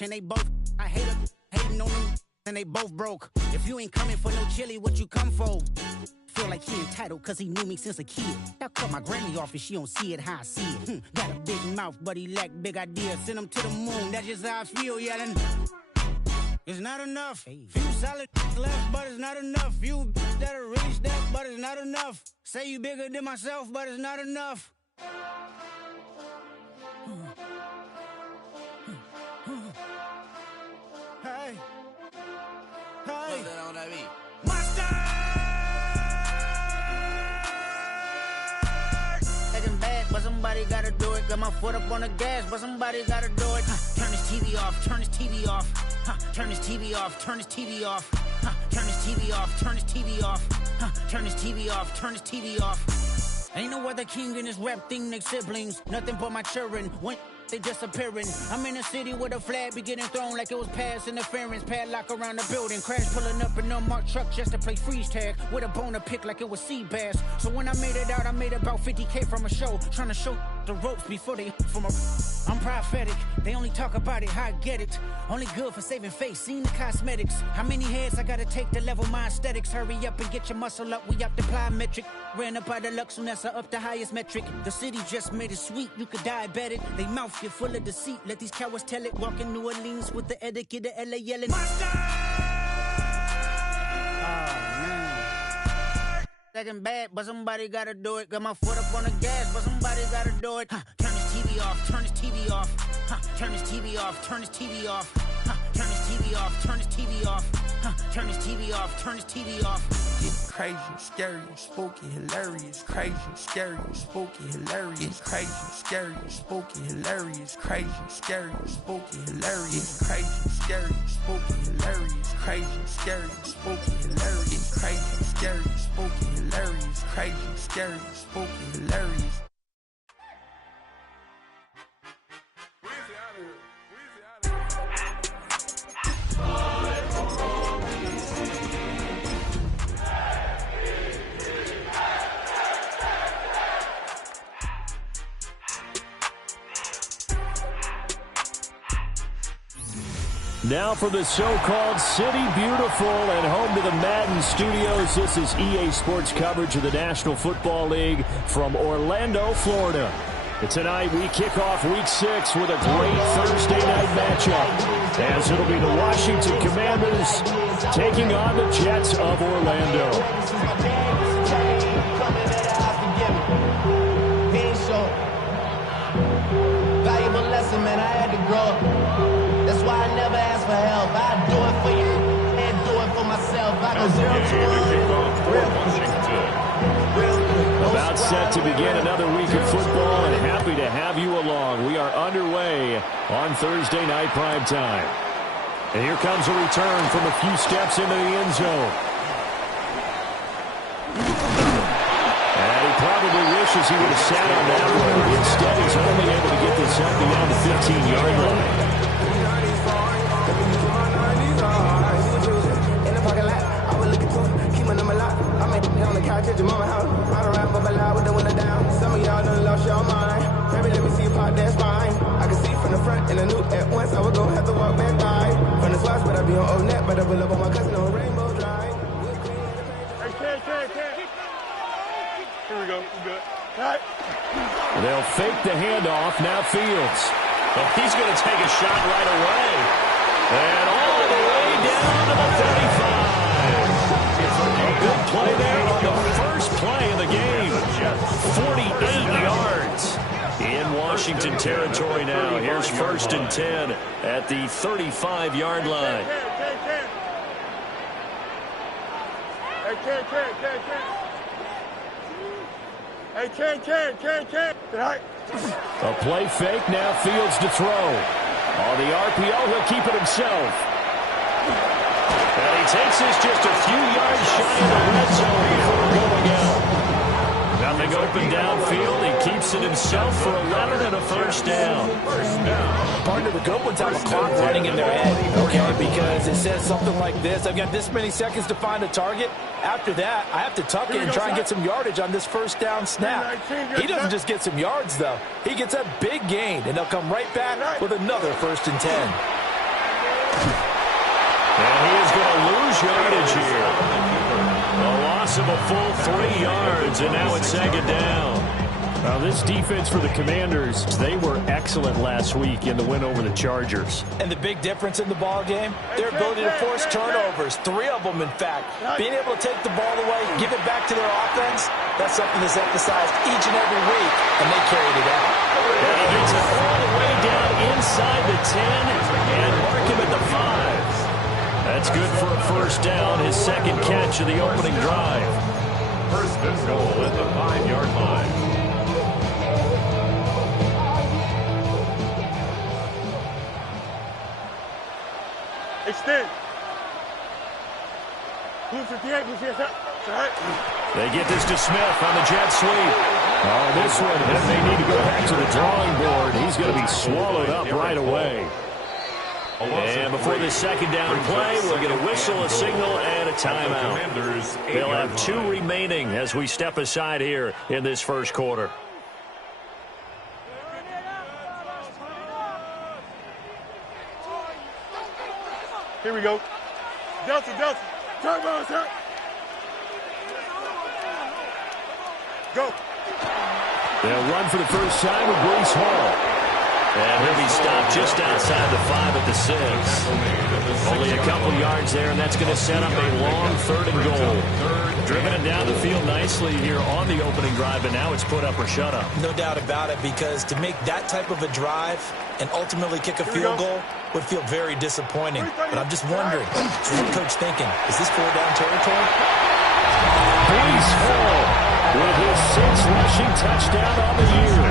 and they both, I hate them, hating on them, and they both broke. If you ain't coming for no chili, what you come for? Feel like he entitled cause he knew me since a kid. I cut my granny off and she don't see it how I see it. Got a big mouth, but he lack big ideas. Send him to the moon, that's just how I feel, yelling. It's not enough. Few solid left, but it's not enough. Few that'll reach that, but it's not enough. Say you bigger than myself, but it's not enough. Hey. Hey. Monster! Taking bad, but somebody gotta do it. Got my foot up on the gas, but somebody gotta do it. Turn this TV off, turn this TV off. Turn this TV off, turn this TV off. Turn this TV off, turn this TV off. Turn this TV off, turn this TV off. Ain't no other king in this rap thing, they siblings. Nothing but my children. When they disappearing. I'm in a city with a flag be getting thrown like it was past interference. Padlock around the building. Crash pulling up an unmarked truck just to play freeze tag. With a bone to pick like it was sea bass. So when I made it out, I made about 50K from a show. Trying to show the ropes before they from a... I'm prophetic. They only talk about it, how I get it. Only good for saving face, seen the cosmetics. How many heads I gotta take to level my aesthetics? Hurry up and get your muscle up, we up to plyometric. Ran up out of luck, soon as I up the highest metric. The city just made it sweet, you could diabetic. They mouth get full of deceit, let these cowards tell it. Walk in New Orleans with the etiquette of LA yelling. Monster! Second bad, but somebody gotta do it. Got my foot up on the gas, but somebody gotta do it. Turn this TV off, turn this TV off. Turn this TV off, turn this TV off. Turn this TV off, turn this TV off. Turn this TV off, turn this TV off. It's crazy, scary, spooky, hilarious. Crazy, scary, spooky, hilarious. Crazy, scary, spooky, hilarious. Crazy, scary, spooky, hilarious. Crazy, scary, spooky, hilarious. Crazy, scary, spooky, hilarious. Crazy, scary, spooky, hilarious. Crazy, scary, spooky, hilarious. Now from the so-called City Beautiful and home to the Madden studios, this is EA Sports coverage of the National Football League from Orlando, Florida. And tonight we kick off Week 6 with a great Thursday night matchup, as it'll be the Washington Commanders taking on the Jets of Orlando. Valuable lesson, man, I had to grow up. That's why I never ask for help. I do it for you and do it for myself. I go 0-1. About set to begin another week of football, and happy to have you along. We are underway on Thursday night prime time. And here comes a return from a few steps into the end zone. And he probably wishes he would have sat on that one. Instead, he's only able to get this up beyond the 15-yard line. On the couch at your mama house, ride around but loud with the window down. Some of y'all done lost your mind. Baby, let me see you pop, that's fine. I can see from the front and I knew at once I was gonna have to walk back by. From the spots, but I be on old net, but I will up on my cousin on Rainbow Drive. Hey, Here we go, we're good. Cut. They'll fake the handoff, now Fields. Well, he's going to take a shot right away. And all the way down to the 35. A good play there on the first play of the game. 48 yards in Washington territory now. Here's 1st and 10 at the 35-yard line. A play fake, now Fields to throw. On the RPO, he'll keep it himself. And he takes this just a few yards shy of the red zone before going out. Nothing open downfield. He keeps it himself for 11 and a first down. Part of the good ones have a clock running in their head, okay, because it says something like this. I've got this many seconds to find a target. After that, I have to tuck it and try and get some yardage on this first down snap. He doesn't just get some yards, though. He gets a big gain, and they'll come right back with another 1st and 10. And he is going to lose yardage here. A loss of a full 3 yards, and now it's second down. Well, this defense for the Commanders, they were excellent last week in the win over the Chargers. And the big difference in the ball game, their ability to force turnovers, 3 of them, in fact. Being able to take the ball away, give it back to their offense, that's something that's emphasized each and every week, and they carried it out. And he gets it all the way down inside the 10 and mark him at the 5. That's good for a first down, his second catch of the opening drive. First and goal at the 5-yard line. Extend. Blue 58, blue 58. They get this to Smith on the jet sweep. Oh, this one, if they need to go back to the drawing board, he's going to be swallowed up right away. And before this second down play, we'll get a whistle, a signal, and a timeout. They'll have 2 remaining as we step aside here in this first quarter. Here we go. Delta, Delta. Turbo, sir. Go. They'll run for the first time with Breece Hall. And he'll be stopped just outside the 5 at the 6. Only a couple yards there, and that's going to set up a long 3rd and goal. Driven it down the field nicely here on the opening drive, and now it's put up or shut up. No doubt about it, because to make that type of a drive and ultimately kick a field goal would feel very disappointing. But I'm just wondering, what's the coach thinking? Is this 4-down territory? Breece Hall with his 6th rushing touchdown on the year.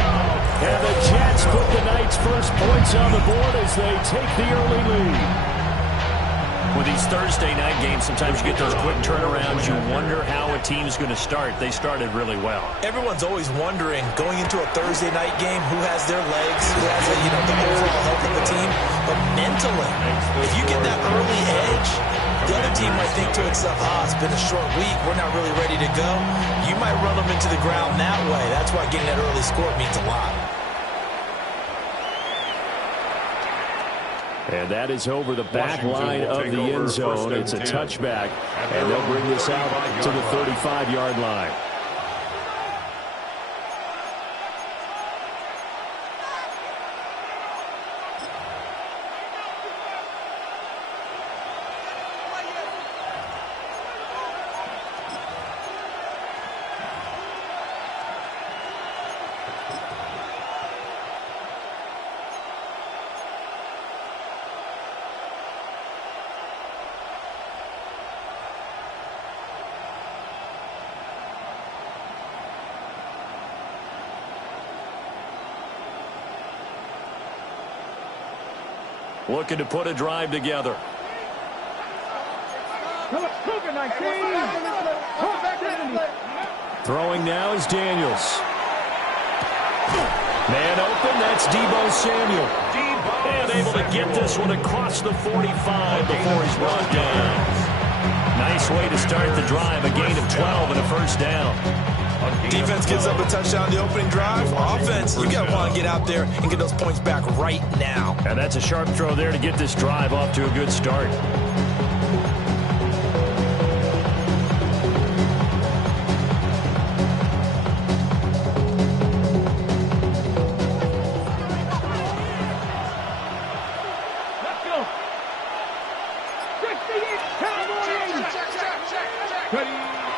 And the Jets put the Knights' first points on the board as they take the early lead. With these Thursday night games, sometimes you get those quick turnarounds. You wonder how a team's going to start. They started really well. Everyone's always wondering, going into a Thursday night game, who has their legs, who has the overall health of the team. But mentally, if you get that early edge, the other team might think to itself, it's been a short week, we're not really ready to go. You might run them into the ground that way. That's why getting that early score means a lot. And that is over the back line of the end zone. It's a touchback, and they'll bring this out to the 35-yard line. Looking to put a drive together. Throwing now is Daniels. Man open, that's Deebo Samuel. And able to get this one across the 45 before he's brought down. Nice way to start the drive, a gain of 12 and a first down. Defense gives up a touchdown the opening drive. Offense, you got to want to get out there and get those points back right now. And that's a sharp throw there to get this drive off to a good start.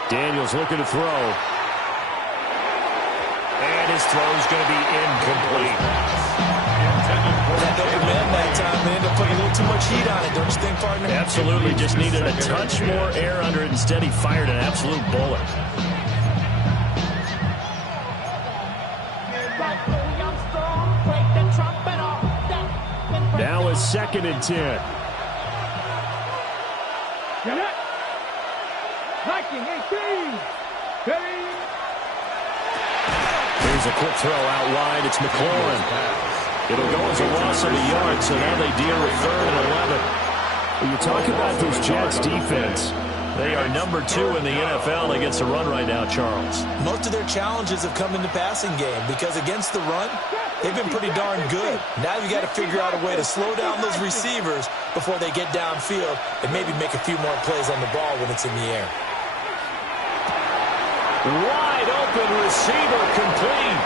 Daniels looking to throw. And his throw's going to be incomplete. That open man that time, they ended up putting a little too much heat on it, don't you think, partner? Absolutely, just needed a touch more air under it. Instead, he fired an absolute bullet. Now a 2nd and 10. Here's a quick throw out wide. It's McLaurin. It'll go as a loss of a yard, so now they deal with 3rd and 11. When you talk about this Jets defense, they are number 2 in the NFL against the run right now, Charles. Most of their challenges have come in the passing game because against the run, they've been pretty darn good. Now you got to figure out a way to slow down those receivers before they get downfield and maybe make a few more plays on the ball when it's in the air. Wide open receiver complete.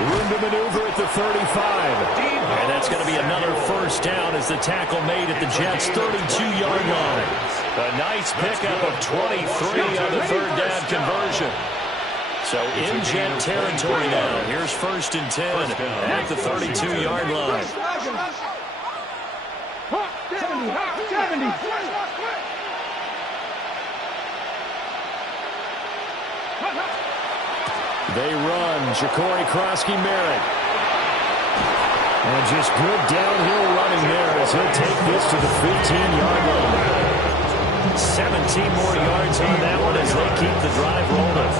Room to maneuver at the 35. And that's going to be another first down as the tackle made at the Jets' 32-yard line. A nice pickup of 23 on the third down conversion. So in Jet territory now. Here's 1st and 10 at the 32-yard line. 70. They run. Ja'Cory Krosky-Merritt. And just good downhill running there as he'll take this to the 15-yard line. 17 more yards on that one as they keep the drive rolling.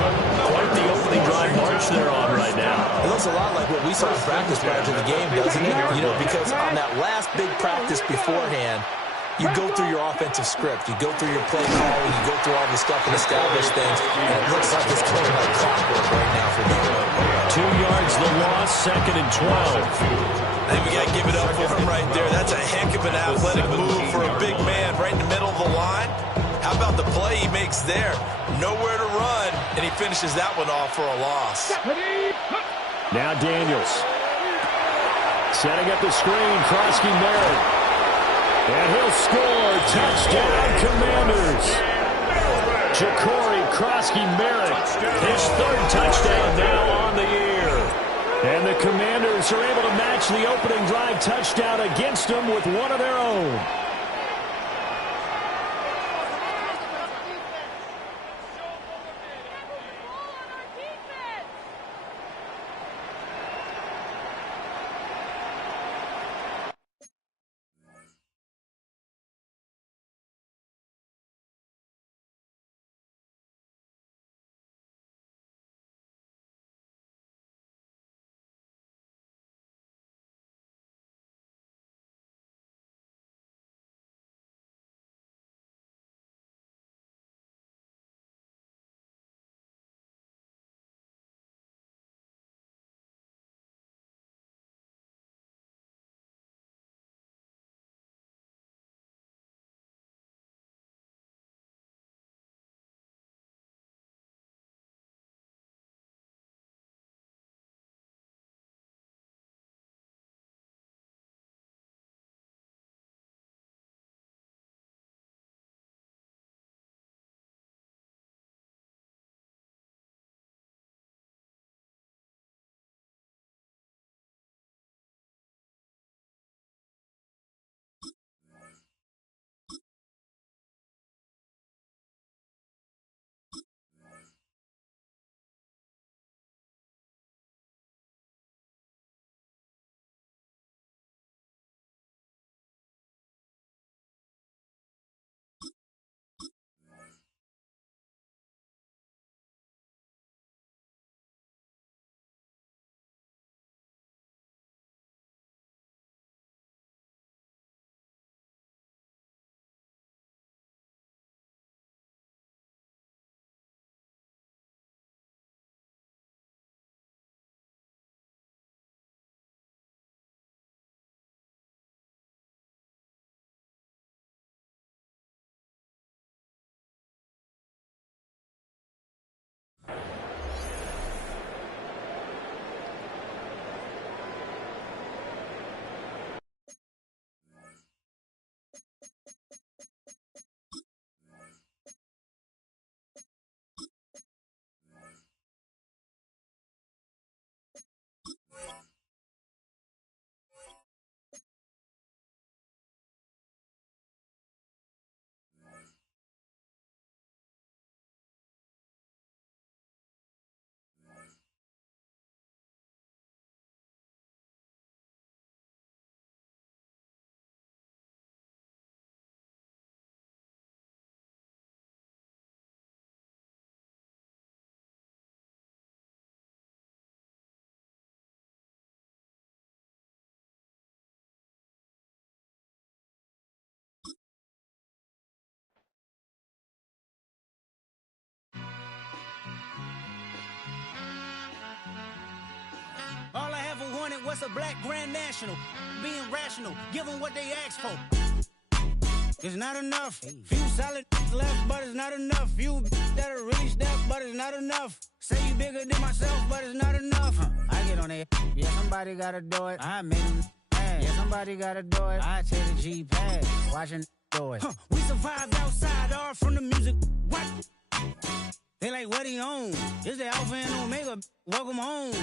Quite the opening drive march they're on right now. It looks a lot like what we saw in practice prior to the game, doesn't it? You know, because on that last big practice beforehand, you go through your offensive script. You go through your play calling. You go through all the stuff and establish things. And it looks like it's going like clockwork right now for me. 2 yards the loss, 2nd and 12. I think we got to give it up for him right there. That's a heck of an athletic move for a big man right in the middle of the line. How about the play he makes there? Nowhere to run, and he finishes that one off for a loss. Now Daniels. Setting up the screen, Krosky-Merritt. And he'll score. Touchdown, Commanders. Ja'Cory Krosky-Merritt, his 3rd touchdown now on the year. And the Commanders are able to match the opening drive touchdown against them with one of their own. what's a black grand national? Being rational, give them what they ask for. It's not enough. Few solid left, but it's not enough. Few that'll really step, but it's not enough. Say you bigger than myself, but it's not enough. I get on it. Yeah, somebody gotta do it. I made them mad. Yeah, somebody gotta do it. I take the G-pad. Watching do it. We survived outside, all from the music. What? They like, what he on? This the Alpha and Omega. Welcome home.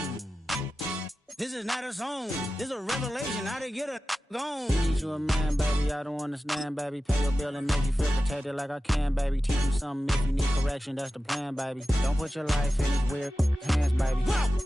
This is not a song. This is a revelation. How to get a gone. Teach you a man, baby. I don't understand, baby. Pay your bill and make you feel protected like I can, baby. Teach you something if you need correction. That's the plan, baby. Don't put your life in these weird hands, baby. Whoa!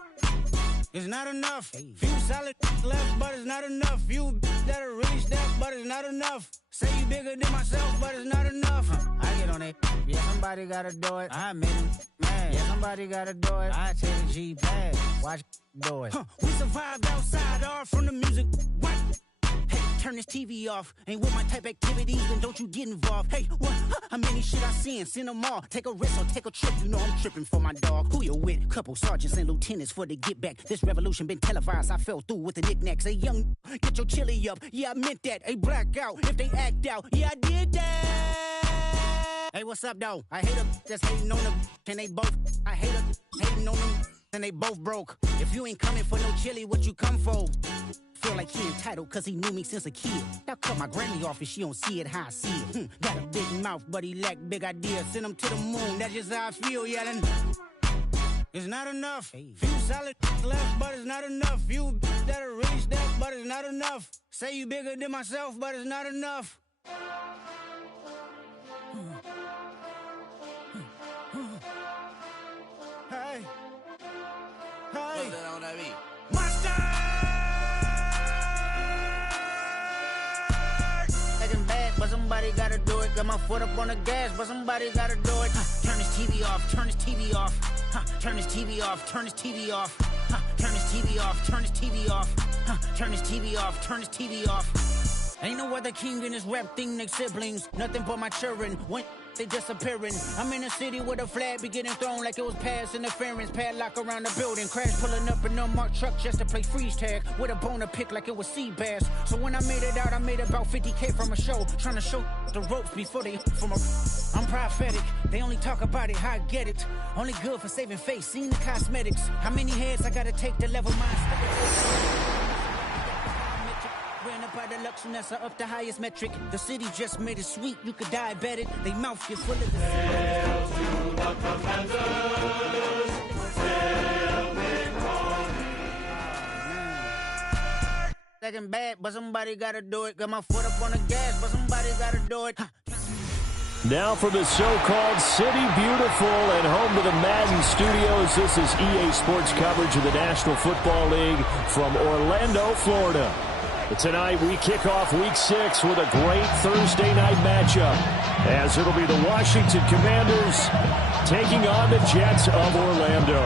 It's not enough. Few solid left, but it's not enough. Few that'll really step, but it's not enough. Say you bigger than myself, but it's not enough. I get on it. Yeah, somebody gotta do it. I made him mad. Yeah, somebody gotta do it. I take the G-pad. Watch do it. We survived outside, all from the music. What? Hey, turn this TV off. Ain't with my type activities, then don't you get involved. Hey, what? How many shit I seen? Send them all. Take a risk or take a trip. You know I'm tripping for my dog. Who you with? Couple sergeants and lieutenants for the get back. This revolution been televised. I fell through with the knickknacks. Hey, young, get your chili up. Yeah, I meant that. Hey, black out if they act out. Yeah, I did that. Hey, what's up, though? I hate them that's hating on them. And they both. I hate them hating on them. And they both broke. If you ain't coming for no chili, what you come for? Feel like he entitled cause he knew me since a kid. Y'all cut my granny off and she don't see it how I see it. Got a big mouth, but he lack big ideas. Send him to the moon, that's just how I feel, yelling. It's not enough. Few solid left, but it's not enough. Few that'll really step, but it's not enough. Say you bigger than myself, but it's not enough. Hey. Hey. Monster! Taking bad, but somebody gotta do it. Got my foot up on the gas, but somebody gotta do it. Turn this TV off, turn this TV off. Turn this TV off, turn this TV off. Turn this TV off, turn this TV off. Turn this TV off, turn this TV off. Ain't no other king in this rap thing, they siblings. Nothing but my children. When they disappearing. I'm in a city with a flag be getting thrown like it was pass interference. Padlock around the building. Crash pulling up an unmarked truck just to play freeze tag. With a bone to pick like it was sea bass. So when I made it out, I made about 50K from a show. Trying to show the ropes before they from a... I'm prophetic. They only talk about it, how I get it. Only good for saving face. Seen the cosmetics. How many heads I gotta take to level my style? Ran up by the Lux and that's up the highest metric. The city just made it sweet, you could diabetic. They mouth get full of the Hail to the commanders, hail victory. Second bad, but somebody gotta do it. Got my foot up on the gas, but somebody gotta do it. Now for the so-called City Beautiful and home to the Madden studios. This is EA Sports coverage of the National Football League from Orlando, Florida. Tonight, we kick off Week 6 with a great Thursday night matchup, as it'll be the Washington Commanders taking on the Jets of Orlando.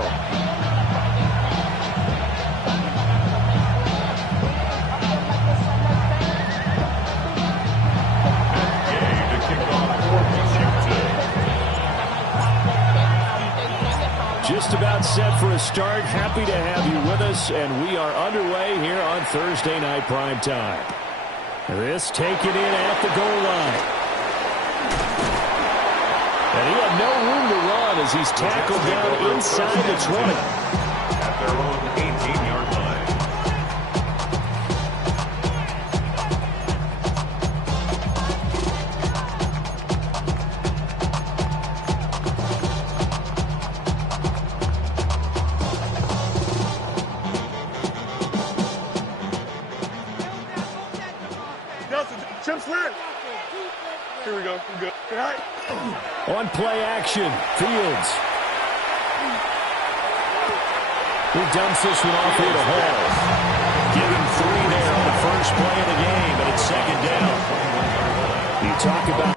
Just about set for a start. Happy to have you with us, and we are underway here on Thursday Night Primetime. This taken in at the goal line. And he had no room to run as he's tackled down inside the 20. At their own 18-yard line. Here we go. We're good. All right. On play action, Fields. He dumps this one off here to Hall. Give him 3 there on the first play of the game, and it's second down. You talk about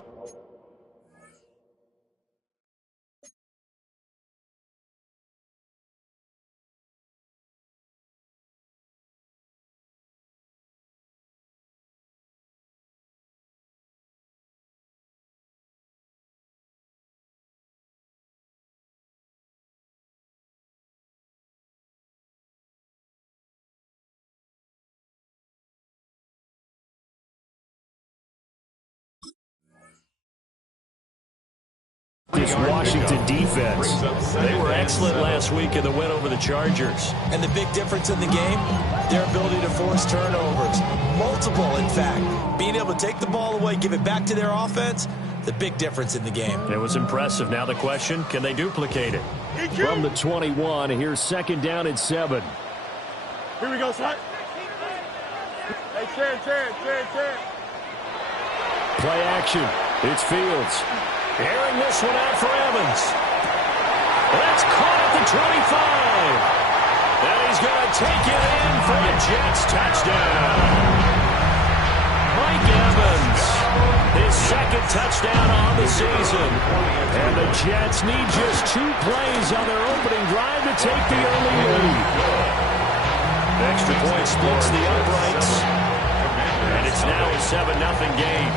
this Washington defense. They were excellent last week in the win over the Chargers. And the big difference in the game, their ability to force turnovers. Multiple, in fact. Being able to take the ball away, give it back to their offense, the big difference in the game. It was impressive. Now the question, can they duplicate it? From the 21, here's 2nd down and 7. Here we go, son. Hey, Chad. Play action. It's Fields. Airing this one out for Evans. That's caught at the 25. And he's going to take it in for a Jets touchdown. Mike Evans, his 2nd touchdown on the season. And the Jets need just 2 plays on their opening drive to take the early lead. Extra point splits the uprights. And it's now a 7-0 game.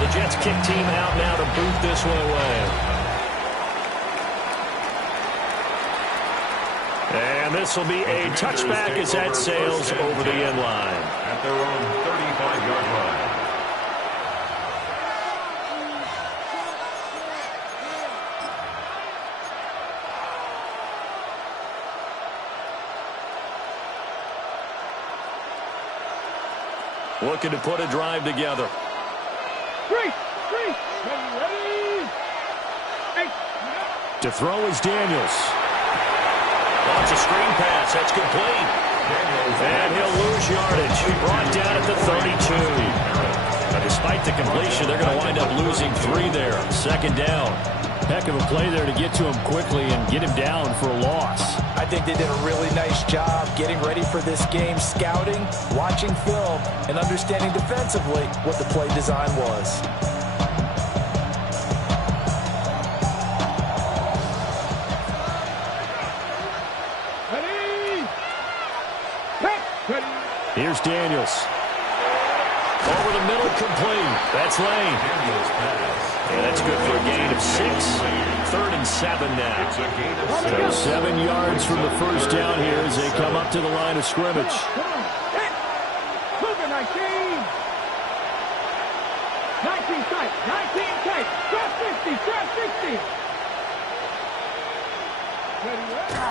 The Jets kick team out now to boot this one away. And this will be a touchback as that sails over the end line. At their own 35-yard line. Looking to put a drive together. To throw is Daniels. Launch a screen pass. That's complete. And he'll lose yardage. Brought down at the 32. But despite the completion, they're going to wind up losing 3 there. 2nd down. Heck of a play there to get to him quickly and get him down for a loss. I think they did a really nice job getting ready for this game, scouting, watching film, and understanding defensively what the play design was. Here's Daniels. Over the middle, complete. That's Lane. And that's good for a gain of 6. 3rd and 7 now. So 7 yards from the first down here as they come up to the line of scrimmage.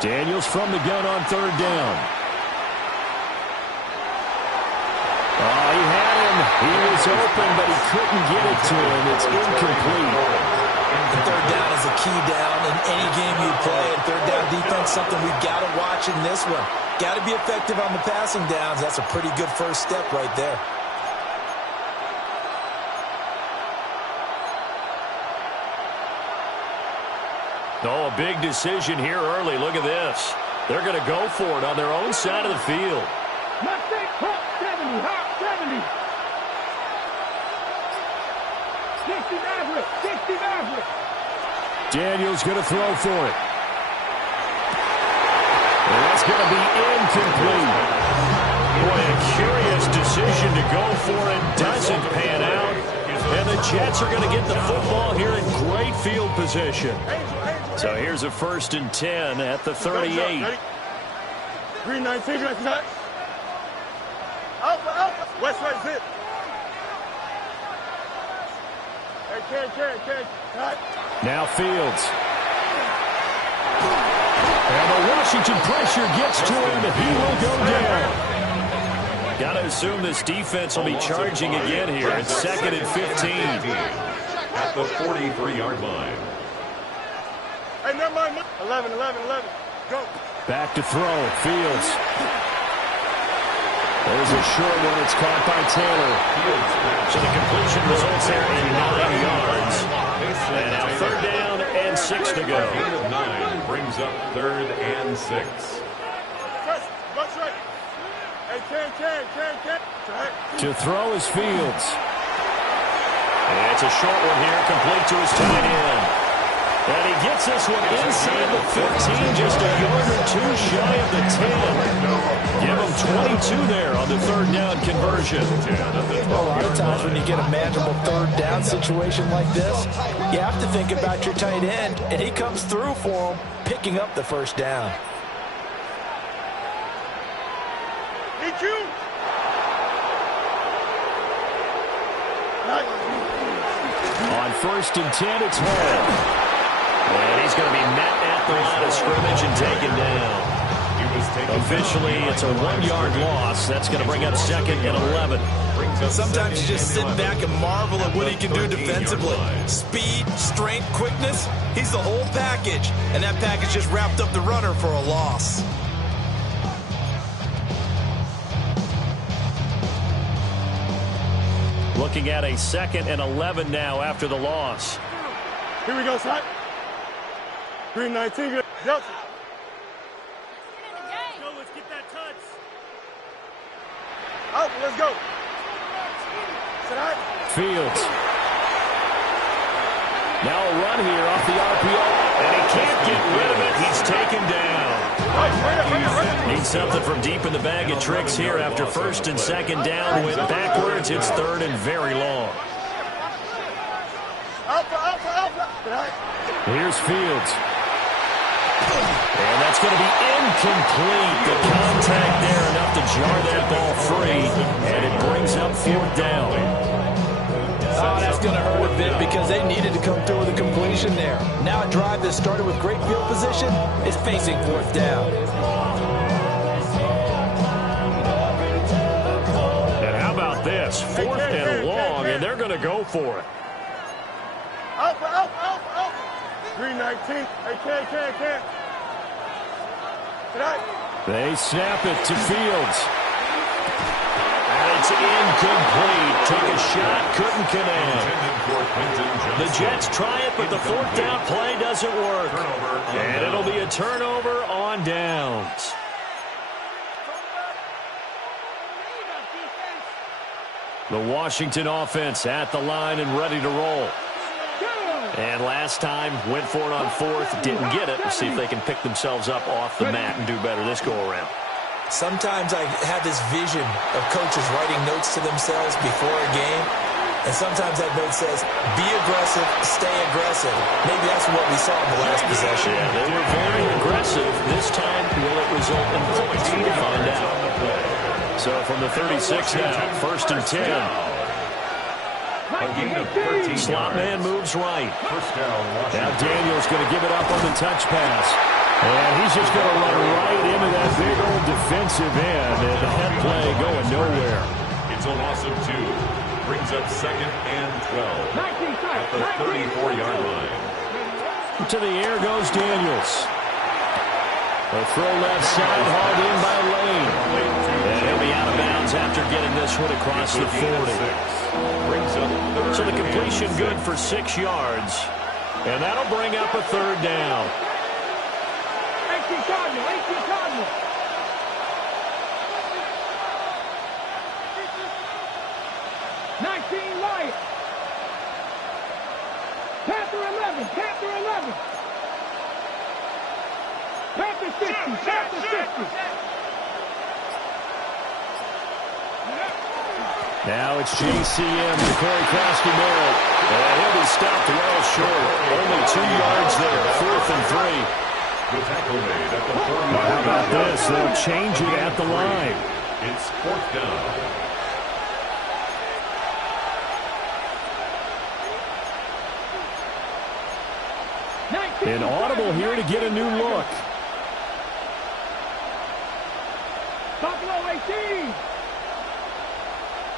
Daniels from the gun on 3rd down. Oh, he had him. He was open, but he couldn't get it to him. It's incomplete. And 3rd down is a key down in any game you play. And 3rd down defense, something we've got to watch in this one. Got to be effective on the passing downs. That's a pretty good first step right there. Oh, a big decision here early. Look at this. They're going to go for it on their own side of the field. 70. Daniels going to throw for it. And that's going to be incomplete. Boy, a curious decision to go for it. Doesn't pan out. And the Jets are going to get the football here in great field position. So here's a 1st and 10 at the 38. Green 19, Alpha. West right, zip. Hey, Now Fields. And the Washington pressure gets to him. He will go down. Got to assume this defense will be charging again here. It's 2nd and 15. At the 43-yard line. Hey, never mind. 11. Go. Back to throw. Fields. There's a short one. It's caught by Taylor. So the completion results there in 9 yards. And now 3rd down and 6 to go. Gain of 9 brings up 3rd and 6. That's right. Hey, can. To throw is Fields. And it's a short one here, complete to his tight end. And he gets this one inside the 15, just a yard or 2 shy of the 10. Give him 22 there on the 3rd down conversion. A lot of times when you get a manageable 3rd down situation like this, you have to think about your tight end, and he comes through for him, picking up the 1st down. On 1st and 10, it's Hall. And he's going to be met at the line of scrimmage and taken down. Officially, it's a 1-yard loss. That's going to bring up 2nd and 11. Sometimes you just sit back and marvel at what he can do defensively. Speed, strength, quickness. He's the whole package. And that package just wrapped up the runner for a loss. Looking at a 2nd and 11 now after the loss. Here we go, Side. Green 19. Delta. Let's get that touch. Out, let's go. Fields. Now a run here off the RPO. And he can't get rid of it. He's taken down. Needs something from deep in the bag of tricks here after 1st and 2nd down. Went backwards. It's 3rd and very long. Here's Fields. And that's going to be incomplete. The contact there enough to jar that ball free. And it brings up 4th down. Oh, that's going to hurt a bit because they needed to come through with a completion there. Now a drive that started with great field position is facing 4th down. And how about this? 4th and long, and they're going to go for it. Out. Green 19. Hey, can. They snap it to Fields. And it's incomplete. Took a shot, couldn't connect. The Jets try it, but the 4th down play doesn't work. And it'll be a turnover on downs. The Washington offense at the line and ready to roll. And last time, went for it on 4th, didn't get it. We'll see if they can pick themselves up off the mat and do better this go-around. Sometimes I have this vision of coaches writing notes to themselves before a game, and sometimes that note says, be aggressive, stay aggressive. Maybe that's what we saw in the last possession. Yeah, they were very aggressive. This time, will it result in points? We'll find out. So from the 36 now, 1st and 10. Slot man moves right. Now Daniel's going to give it up on the touch pass. And he's just going to run right into that big old defensive end. And that play going nowhere. It's a loss of 2. Brings up 2nd and 12 at the 34-yard line. To the air goes Daniels. A throw left side, hauled in by Lane. And he'll be out of bounds after getting this one across the 40. So the completion good for 6 yards. And that'll bring up a 3rd down. 18 Cardinal. 19 Lions. Panther 11. Panther 60. Now it's JCM to Corey Crosby-Merritt. And he'll be stopped well short. Only 2 yards there. 4th and 3. The tackle made at the 40-yard line. How about this? They'll change it at the line. It's 4th down. An audible here to get a new look. Buffalo 18.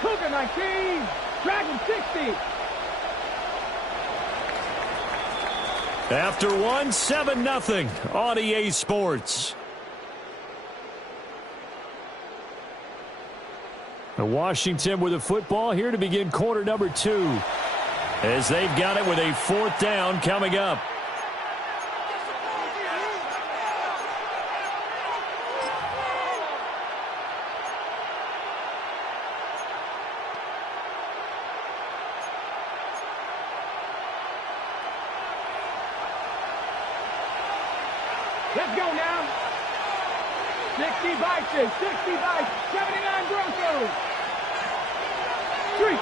Cougar 19. Dragon 60. After 1, 7-0 on EA Sports. Washington with the football here to begin quarter number 2. As they've got it with a 4th down coming up. Let's go now. 60 Vikings, 79 Broncos. 3.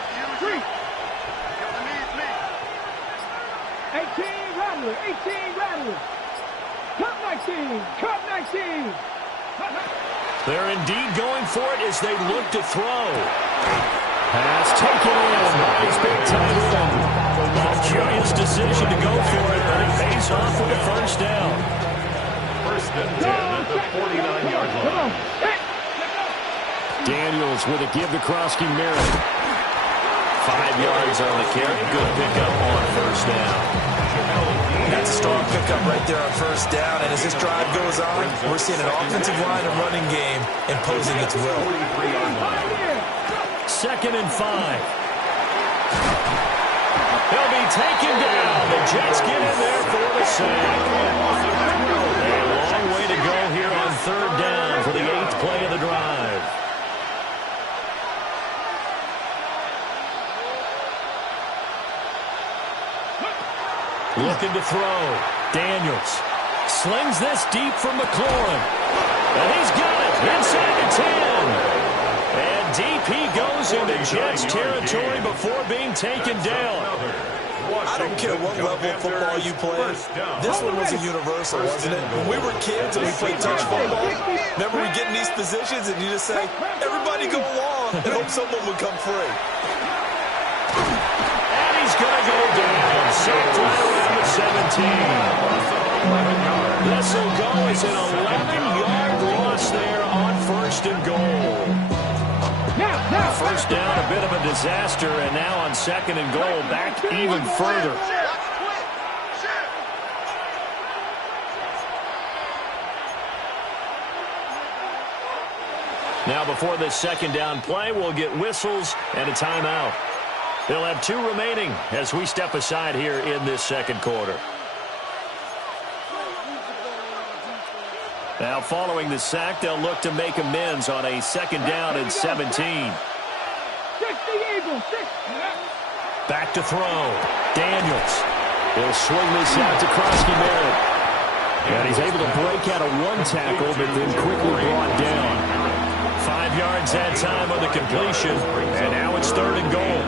18 Rattlers. Cup 19. They're indeed going for it as they look to throw. Pass taken in by his big tight end. Curious decision to go for it, but it pays off with a first down. First and 10 at the 49-yard line. Daniels with a give to Krosky-Merritt. 5 yards on the carry. Good pickup on first down. That's a strong pickup right there on first down. And as this drive goes on, we're seeing an offensive line and running game imposing its will. 2nd and 5. They'll be taken down. The Jets get in there for the save. A long way to go here on 3rd down for the 8th play of the drive. Looking to throw. Daniels slings this deep from McLaurin. And he's got it inside the 10. And deep he goes into Jets territory before being taken down. I don't care what level of football you play. This one was a universal, wasn't it? When we were kids and we played touch football, remember we get in these positions and you just say, everybody go along and hope someone would come free. And he's going to go down. Sacked right around the 17. This will go as an 11-yard loss there on 1st and goal. First down, a bit of a disaster, and now on 2nd and goal, back even further. Now before this 2nd down play, we'll get whistles and a timeout. They'll have 2 remaining as we step aside here in this 2nd quarter. Now following the sack, they'll look to make amends on a 2nd down and 17. Back to throw. Daniels. He'll swing this out to Krosky-Merritt. And he's able to break out of 1 tackle, but then quickly brought down. 5 yards that time on the completion, and now it's 3rd and goal.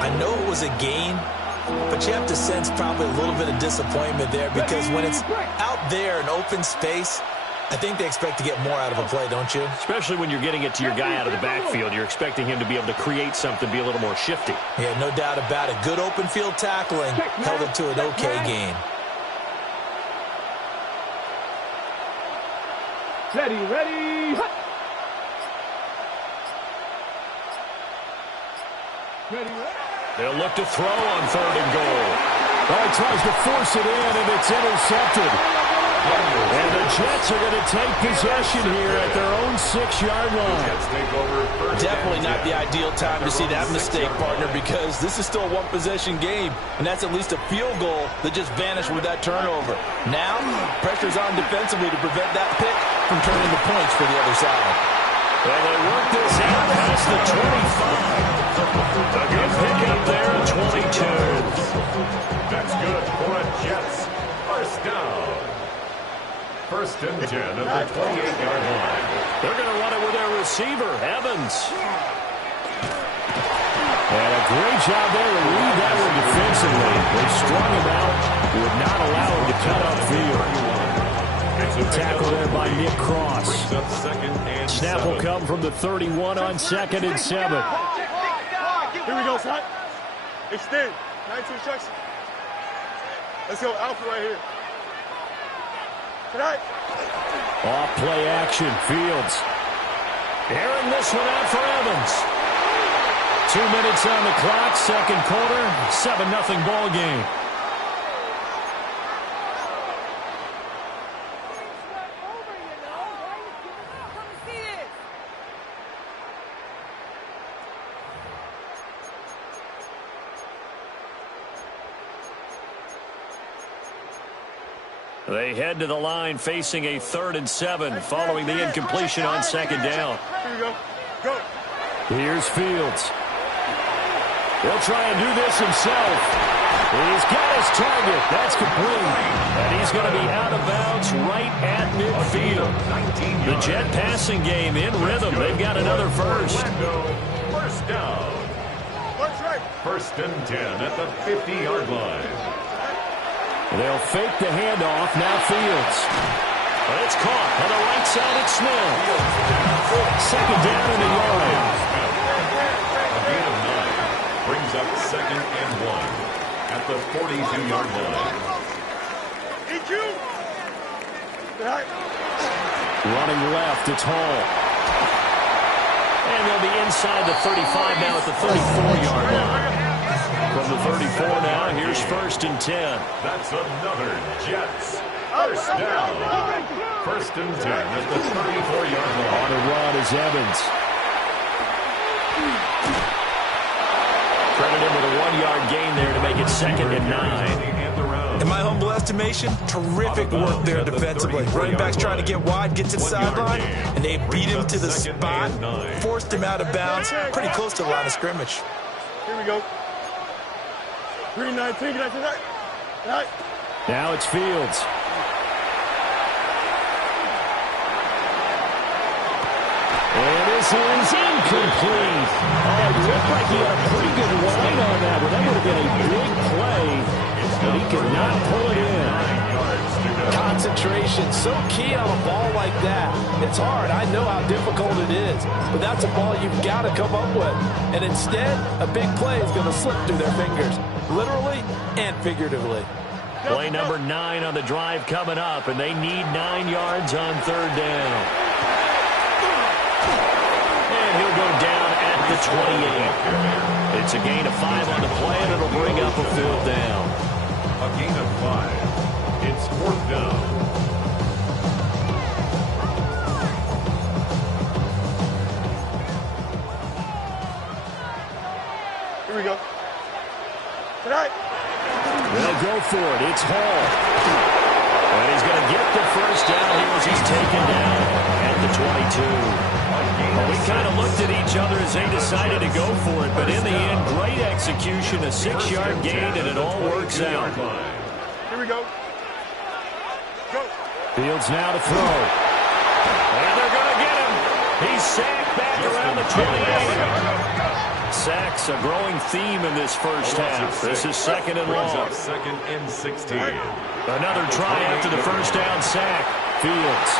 I know it was a gain, but you have to sense probably a little bit of disappointment there because when it's out there in open space, I think they expect to get more out of a play, don't you? Especially when you're getting it to your guy out of the backfield. You're expecting him to be able to create something, be a little more shifty. Yeah, no doubt about it. Good open field tackling held it to an okay gain. Ready. They'll look to throw on 3rd and goal. Oh, he tries to force it in, and it's intercepted. And the Jets are going to take possession here at their own 6-yard line. Definitely not the ideal time to see that mistake, partner, because this is still a 1-possession game, and that's at least a field goal that just vanished with that turnover. Now, pressure's on defensively to prevent that pick from turning the points for the other side. And they work this out past the 25. A good pickup there at 22. That's good for a Jets. First down. 1st and 10 at the 28-yard line. They're going to run it with their receiver, Evans. And a great job there to read that one defensively. They strung him out, would not allow him to cut upfield. Tackle there by Nick Cross. Snap will come from the 31 on 2nd and 7. Here we go, son. Extend. 19 instructions. Let's go. Alpha right here. Tonight. Off play action. Fields. Airing this one out for Evans. 2 minutes on the clock. 2nd quarter. 7-0 ball game. They head to the line facing a 3rd and 7 following the incompletion on 2nd down. Here we go. Go. Here's Fields. He'll try and do this himself. He's got his target. That's complete. And he's going to be out of bounds right at midfield. The Jet passing game in rhythm. They've got another first. First down. 1st and 10 at the 50-yard line. They'll fake the handoff. Now Fields. But it's caught on the right side at Smith. 2nd down in the yard. A gain of 9 brings up 2nd and 1. at the 42-yard line. Running left, it's Hall. And they'll be inside the 35 now at the 34-yard line. From the 34 now, here's 1st and 10. That's another Jets. First down. 1st and 10 at the 34-yard line. On a run is Evans. Credit him with a 1-yard gain there to make it 2nd and 9. In my humble estimation, terrific work there defensively. Running back's trying to get wide, get to the sideline, and they beat him to the spot, forced him out of bounds, pretty close to the line of scrimmage. Here we go. 3-19, get out to that. Now it's Fields. And this is incomplete. Oh, it looked like he had a pretty good line on that one. That would have been a big play, but he could not pull it in. Concentration, so key on a ball like that. It's hard. I know how difficult it is, but that's a ball you've got to come up with. And instead, a big play is going to slip through their fingers, literally and figuratively. Play number 9 on the drive coming up, and they need 9 yards on 3rd down. And he'll go down at the 28. It's a gain of 5 on the play, and it'll bring up a 4th down. A gain of 5. It's 4th down. Here we go. Tonight. They'll go for it. It's Hall. And he's going to get the 1st down here as he's taken down at the 22. Well, we kind of looked at each other as they decided to go for it, but in the end, great execution, a 6-yard gain, and it all works out. Here we go. Go. Fields now to throw. And they're going to get him. He's sacked back around the 28. Sacks a growing theme in this first half. This is 2nd and long. 2nd and 16. Another try after the 1st down sack. Fields.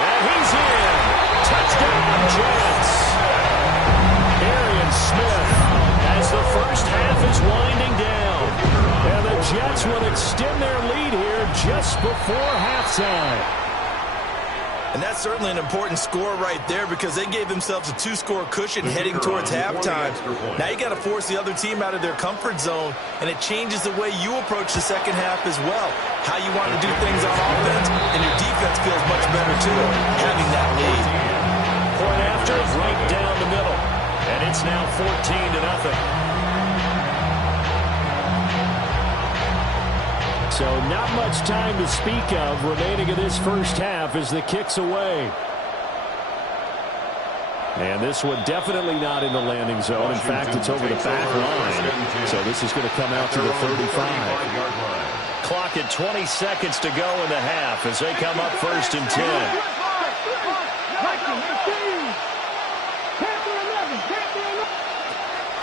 And he's in. Touchdown, Jets. Arian Smith as the first half is winding down. And the Jets will extend their lead here just before halftime. And that's certainly an important score right there because they gave themselves a 2-score cushion heading towards halftime. Now you got to force the other team out of their comfort zone, and it changes the way you approach the second half as well. How you want to do things on offense, and your defense feels much better too, having that lead. Point after, right down the middle. And it's now 14-0. So not much time to speak of remaining in this first half as the kick's away. And this one definitely not in the landing zone. In fact, it's over the back line. So this is going to come out to the 35. Clock at 20 seconds to go in the half as they come up 1st and 10.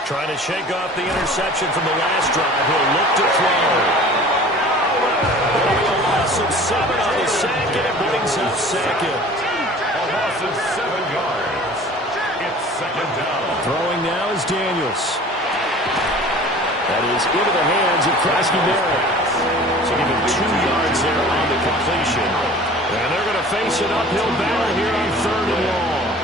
Trying to shake off the interception from the last drive. He'll look to throw. A loss of 7 on the sack, and it brings up 2nd. A loss of 7 yards. It's 2nd down. Throwing now is Daniels. That is into the hands of Krasky-Merritt. So give him 2 yards there on the completion. And they're going to face an uphill battle here on 3rd and long.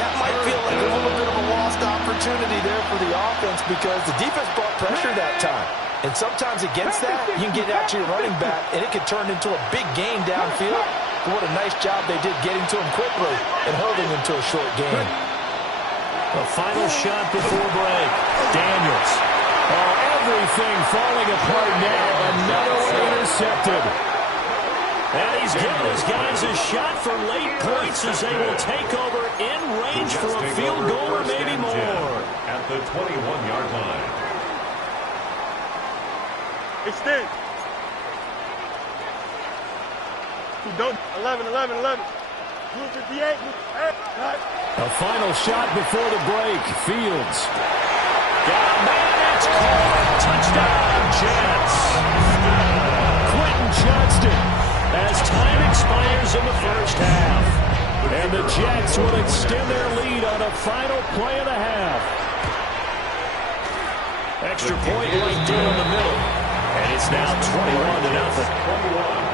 That might feel like a little bit of a lost opportunity there for the offense because the defense brought pressure that time. And sometimes against that, you can get out to your running back, and it can turn into a big gain downfield. But what a nice job they did getting to him quickly and holding him to a short gain. The final shot before break. Daniels. Oh, everything falling apart now. Another one intercepted. And he's giving his guys a shot for late points as they will take over in range for a field goal or maybe more. At the 21-yard line. Extend. 11, 11, 11. 58. A final shot before the break. Fields. Got a man. It's caught. Touchdown, Jets. Quentin Johnston as time expires in the first half. And the Jets will extend their lead on a final play of the half. Extra point right down the middle. And it's now 21-0.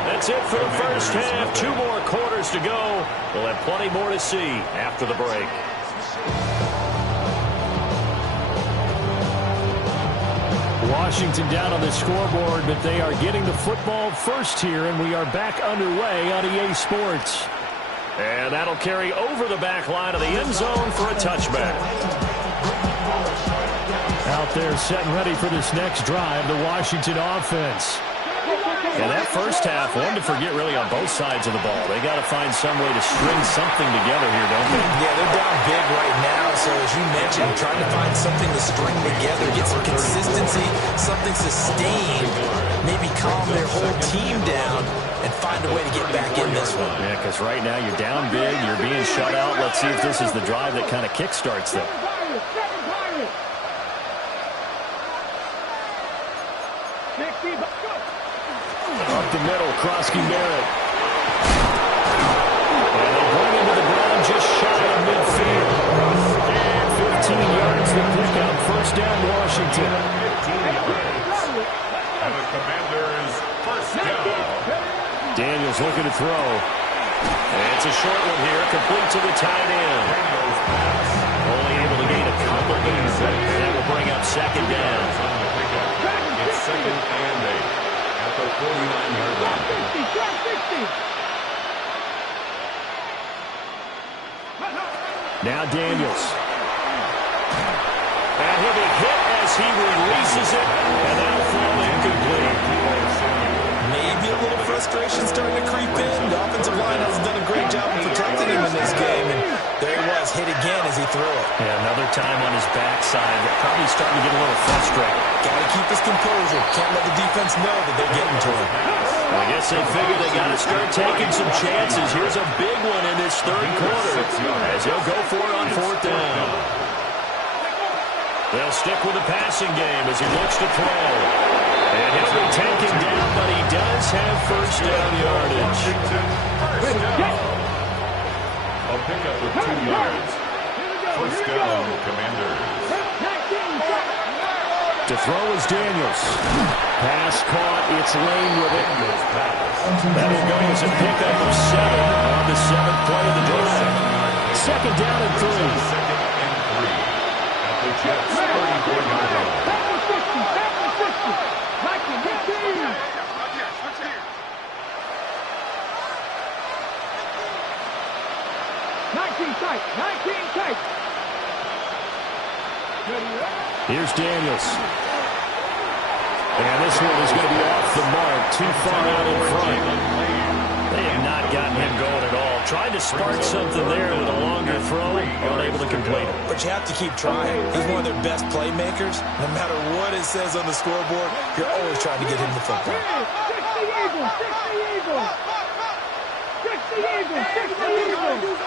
That's it for the first half. 2 more quarters to go. We'll have plenty more to see after the break. Washington down on the scoreboard, but they are getting the football first here, and we are back underway on EA Sports. And that'll carry over the back line of the end zone for a touchback. Out there setting ready for this next drive, the Washington offense. And that first half, one to forget really on both sides of the ball. They got to find some way to string something together here, don't they? Yeah, they're down big right now. So as you mentioned, trying to find something to string together, get some consistency, something sustained, maybe calm their whole team down and find a way to get back in this one. Yeah, because right now you're down big, you're being shut out. Let's see if this is the drive that kind of kickstarts them. Up the middle, Krosky Barrett. And they bring him to the ground just shy of midfield. 15 yards to pick up. First down, Washington. 15 yards. And the Commanders first down. Daniels looking to throw. And it's a short one here, complete to the tight end. Only able to gain a couple of yards. That will bring up second down. It's 2nd and 8. At the 49-yard line. Now Daniels. And he'll be hit as he releases it, and that'll fall incomplete. Maybe a little frustration starting to creep in. The offensive line hasn't done a great job of protecting him in this game, and there he was, hit again as he threw it. Yeah, another time on his backside, probably starting to get a little frustrated. Got to keep his composure. Can't let the defense know that they're getting to him. I guess they figure they got to start taking some chances. Here's a big one in this third quarter as he'll go for it on 4th down. They'll stick with the passing game as he looks to throw. And he'll be taken down, but he does have first down yardage. First down. A pickup of 2 yards. First down, Commanders. To throw is Daniels. Pass caught. It's Lane with it. That'll go as a pickup of 7 on the 7th play of the drive. Second down and 3. 2nd and 3. At the Jets' 34-yard line. Here's Daniels. And this one is going to be off the mark, too far out in front. They have not gotten him going at all. Trying to spark something there with a longer throw, unable to complete it. But you have to keep trying. He's one of their best playmakers. No matter what it says on the scoreboard, you're always trying to get him the football. 60 Eagles! 60 Eagles! 60 Eagles!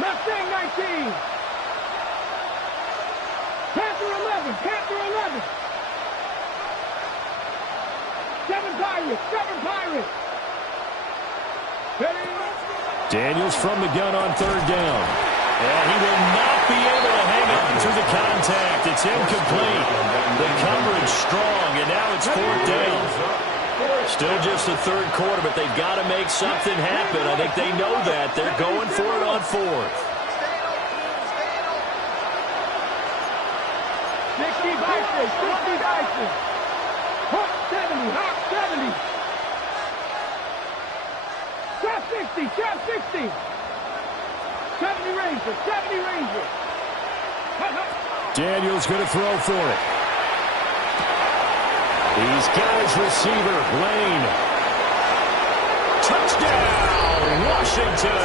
Mustang 19! Panther 11! Panther 11! 7 Pirates! 7 Pirates! Daniels from the gun on 3rd down. And he will not be able to hang on to the contact. It's incomplete. The coverage strong, and now it's 4th down. Still just the third quarter, but they've got to make something happen. I think they know that. They're going for it on 4th. 60 Bison! 60 Bison! Hawk 70! Hawk 70! Trap 60! Trap 60! 70 Ranger! 70 Ranger! Daniels going to throw for it. He's got his receiver, Lane. Touchdown, Washington!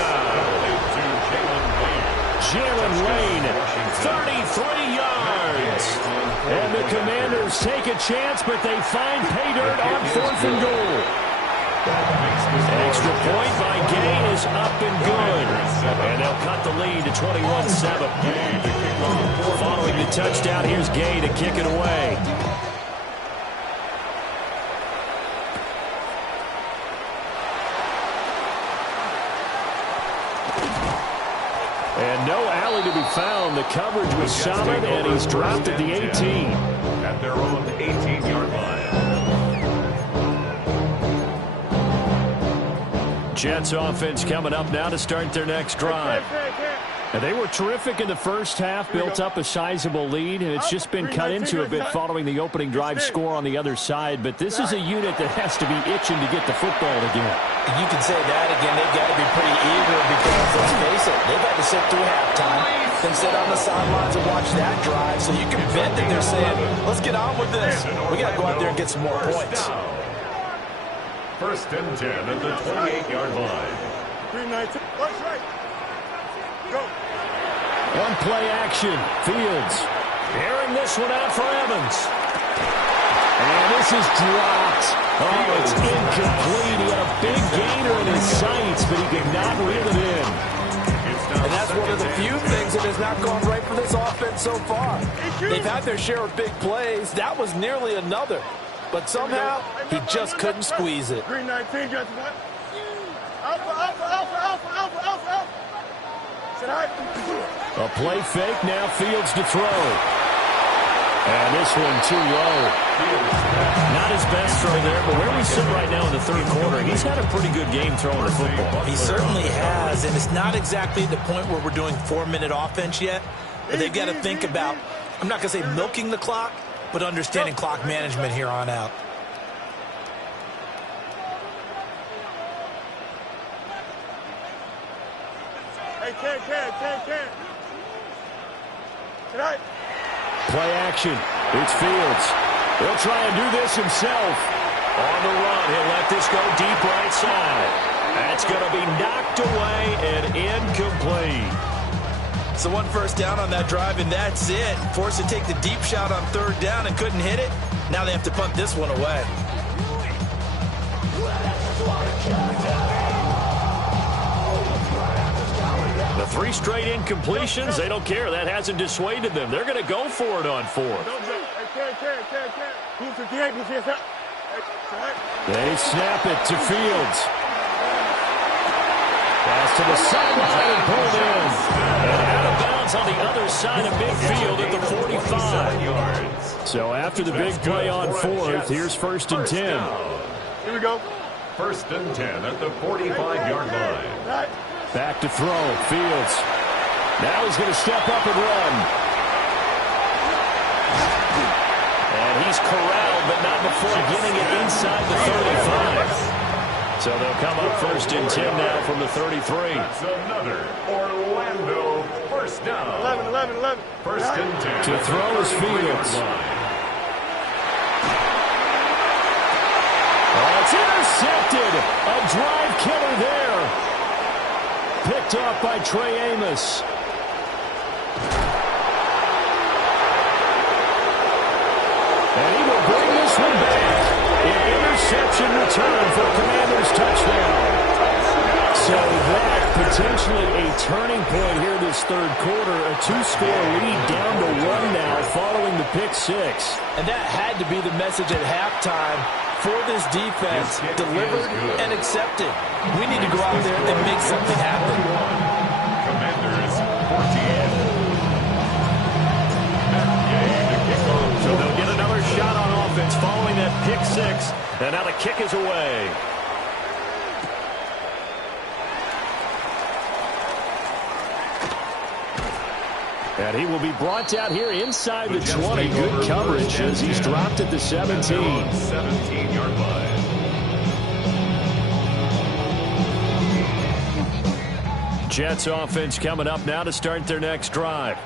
Jalen Lane, 33 yards. And the Commanders take a chance, but they find pay dirt on 4th and goal. Extra point by Gay is up and good. And they'll cut the lead to 21-7. Following the touchdown, here's Gay to kick it away. And no alley to be found. The coverage was solid, and he's dropped at the 18. At their own 18-yard line. Jets offense coming up now to start their next drive. And they were terrific in the first half, built up a sizable lead, and it's just been cut into a bit following the opening drive score on the other side. But this is a unit that has to be itching to get the football again. You can say that again. They've got to be pretty eager because, let's face it, they've had to sit through halftime, then sit on the sidelines and watch that drive. So you can bet that they're saying, let's get on with this. We got to go out there and get some more points. First and 10 at the 28-yard line. 3-19. Watch right. Go. One play action. Fields airing this one out for Evans. And this is dropped. Oh, it's incomplete. He had a big gainer in his sights, but he could not reel it in. And that's one of the few things that has not gone right for this offense so far. They've had their share of big plays. That was nearly another. But somehow, he just couldn't squeeze it. 3-19, just what? Alpha. A play fake, now Fields to throw. And this one too low. Not his best throw there, but where we sit right now in the third quarter, he's had a pretty good game throwing the football. He certainly has, and it's not exactly the point where we're doing 4-minute offense yet. But they've got to think about, I'm not going to say milking the clock, but understanding clock management here on out. Hey, can. Tonight. Play action. It's Fields. He'll try and do this himself. On the run, he'll let this go deep right side. That's going to be knocked away and incomplete. So one first down on that drive, and that's it. Forced to take the deep shot on third down and couldn't hit it. Now they have to punt this one away. The 3 straight incompletions, they don't care. That hasn't dissuaded them. They're going to go for it on 4th. They snap it to Fields. Pass to the sideline and pulled in. And out of bounds on the other side of midfield at the 45. So after the big play on 4th, here's 1st and 10. Here we go. 1st and 10 at the 45-yard line. Back to throw. Fields. Now he's going to step up and run. And he's corralled, but not before getting it inside the 35. So they'll come up 1st and 10 now from the 33. That's another Orlando first down. 11. 1st and 10. To throw is Fields. Oh, it's intercepted. A drive killer there. Picked off by Trey Amos. And he will bring this one back. An interception return for Commanders touchdown. So that potentially a turning point here this third quarter. A 2-score lead down to 1 now following the pick 6. And that had to be the message at halftime for this defense. Delivered and accepted. We need to go out there and make something happen. Commanders 14. So they'll get another shot on offense following that pick 6. And now the kick is away. And he will be brought down here inside the 20. Good coverage as he's dropped at the 17. 17-yard line. Jets offense coming up now to start their next drive.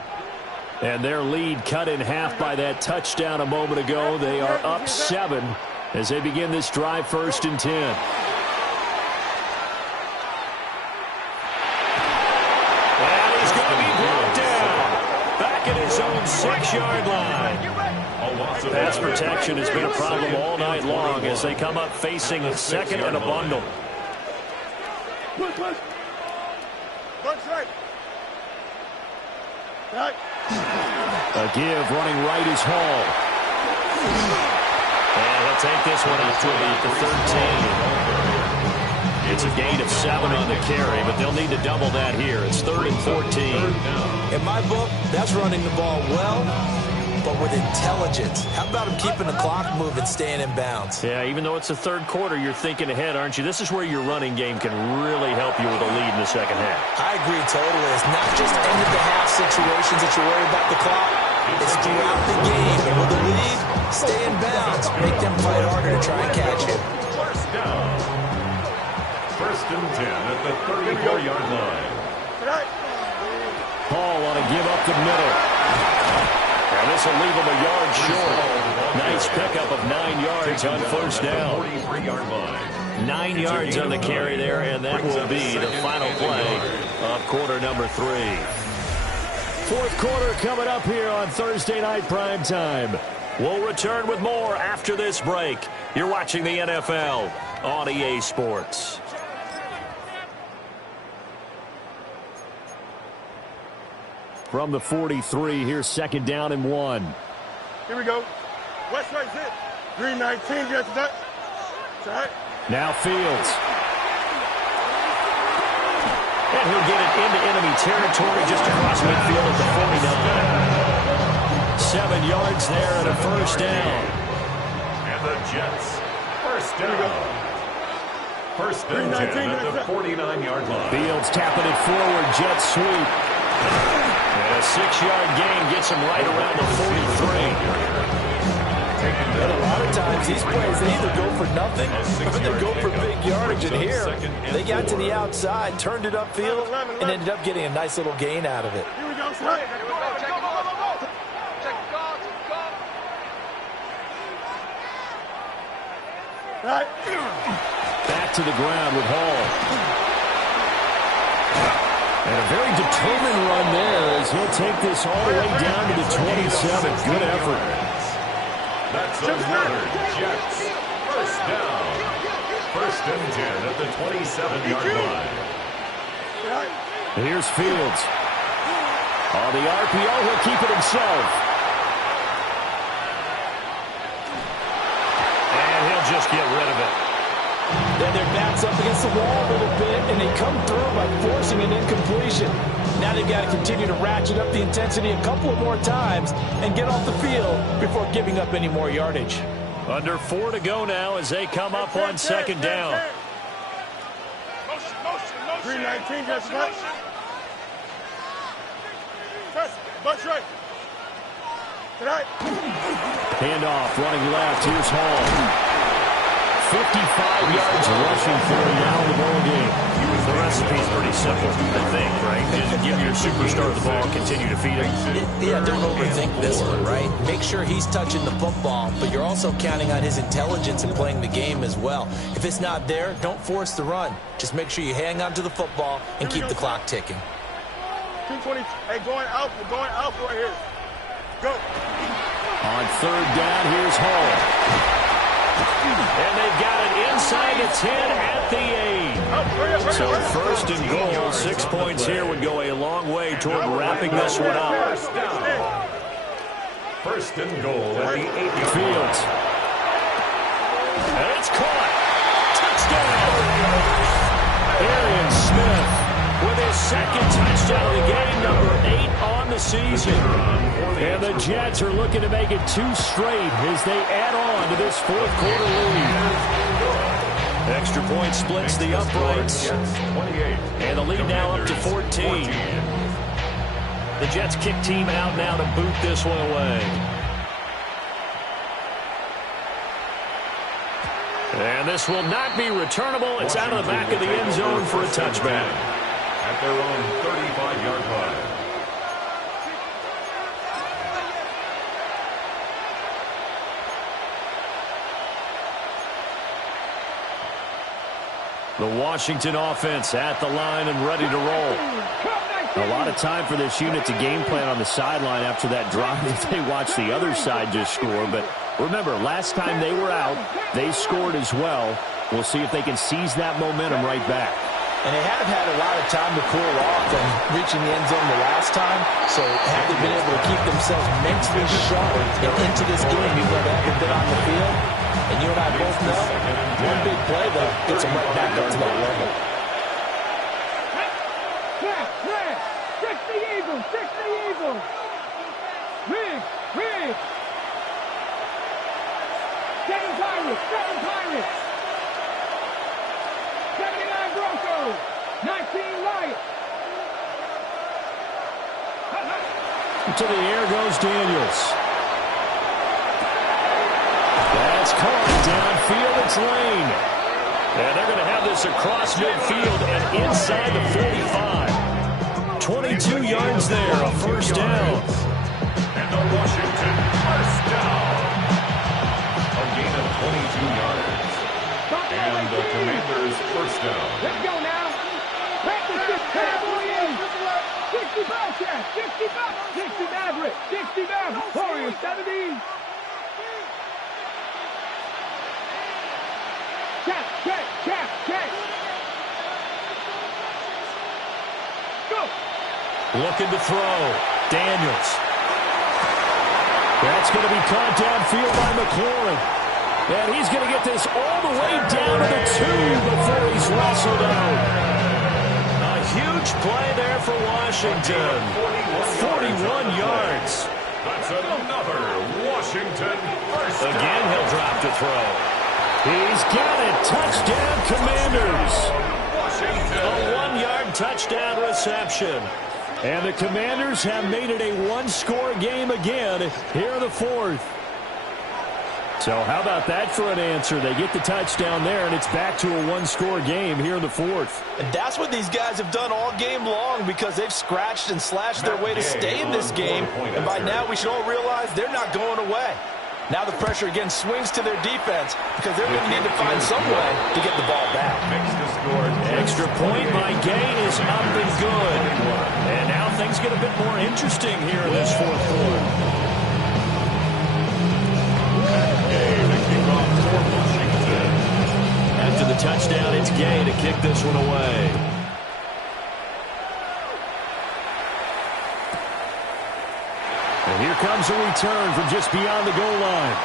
And their lead cut in half by that touchdown a moment ago. They are up 7 as they begin this drive 1st and 10. And he's going to be brought down back at his own 6-yard line. Pass protection has been a problem all night long as they come up facing a second and a bundle. A give running right is Hall. And he'll take this one up to the 13. It's a gain of 7 on the carry, but they'll need to double that here. It's 3rd and 14. In my book, that's running the ball well, but with intelligence. How about him keeping the clock moving, staying in bounds? Yeah, even though it's the third quarter, you're thinking ahead, aren't you? This is where your running game can really help you with a lead in the second half. I agree totally. It's not just end-of-the-half situations that you worry about the clock. It's throughout the game. And with the lead, stay in bounds. Make them fight harder to try and catch it. First down. 1st and 10 at the 34-yard line. Paul want to give up the middle. And this will leave him a yard short. Nice pickup of 9 yards on 1st down. 43-yard line. 9 yards on the carry there, and that will be the final play of quarter number 3. 4th quarter coming up here on Thursday Night Prime Time. We'll return with more after this break. You're watching the NFL on EA Sports. From the 43, here's 2nd down and 1. Here we go. West right hit. 319, get that. Right. Now Fields. And he'll get it into enemy territory just across midfield at the 49. 7 yards there and a 1st down. And the Jets, 1st down. 1st and 10 at the 49-yard line. Fields tapping it forward, Jets sweep. And a 6-yard gain gets him right around the 43. And a lot of times these plays, they either go for nothing or they go for big yardage. And here, they got to the outside, turned it upfield, and ended up getting a nice little gain out of it. Here we go, son. Back to the ground with Hall. And a very determined run there as he'll take this all the way down to the 27. Good effort. That's another Jets. 1st down. 1st and 10 at the 27-yard line. Here's Fields. On the RPO, he'll keep it himself. And he'll just get rid of it. Then their backs up against the wall a little bit, and they come through by forcing an incompletion. Now they've got to continue to ratchet up the intensity a couple of more times and get off the field before giving up any more yardage. Under 4 to go now as they come up on 2nd down. 319, just right. Butch right. Tonight. Handoff, running left. Here's Hall. 55 yards rushing for him now in the ball game. The recipe's pretty simple, I think, right? Just give your superstar the ball, continue to feed him. Yeah, don't overthink this one, right? Make sure he's touching the football, but you're also counting on his intelligence in playing the game as well. If it's not there, don't force the run. Just make sure you hang on to the football and keep the clock ticking. 220. Hey, going out right here. Go. On 3rd down, here's Hall. And they've got it inside the 10 at the 8. So 1st and goal, 6 points here would go a long way toward wrapping this one up. 1st and goal at the 8-yard Fields. And it's caught. Touchdown. Arian Smith with his 2nd touchdown of the game, number 8 on the season. And the Jets are looking to make it 2 straight as they add on to this 4th quarter lead. Extra point splits the uprights. And the lead now up to 14. The Jets kick team out now to boot this one away. And this will not be returnable. It's out of the back of the end zone for a touchback. At their own 35-yard line. The Washington offense at the line and ready to roll. A lot of time for this unit to game plan on the sideline after that drive that they watched the other side just score. But remember, last time they were out, they scored as well. We'll see if they can seize that momentum right back. And they haven't had a lot of time to cool off from reaching the end zone the last time. So have they been able to keep themselves mentally sharp and into this game even though they haven't been on the field? And you and I both know one big play, though, gets them right back up to that level. Fix the Eagles! Fix the Eagles! Rig! 7 Pirates! 79 Broncos! 19 Lions! To the air goes Daniels. That's caught downfield. It's Lane. And they're going to have this across midfield and inside the 45. 22 yards there, a first down. And the Washington first down. A gain of 22 yards. And the Commanders first down. Let's go now. Practice this cowboy. 60 Bobcats. 60 Maverick. 60 Maverick. Warriors 70. Check. Go. Looking to throw. Daniels. That's going to be caught downfield by McLaurin. And he's going to get this all the way down to the 2 before he's wrestled out. A huge play there for Washington. 41 yards. That's another Washington first down. Again, he'll drop to throw. He's got it. Touchdown, Commanders. A 1-yard touchdown reception. And the Commanders have made it a one-score game again here in the 4th. So how about that for an answer? They get the touchdown there, and it's back to a one-score game here in the 4th. And that's what these guys have done all game long because they've scratched and slashed their way to stay in this game. And by now we should all realize they're not going away. Now the pressure again swings to their defense because they're going to need to find some way to get the ball back. Extra point by Gay is up and good. And now things get a bit more interesting here in this 4th quarter. After the touchdown, it's Gay to kick this one away. And here comes a return from just beyond the goal line.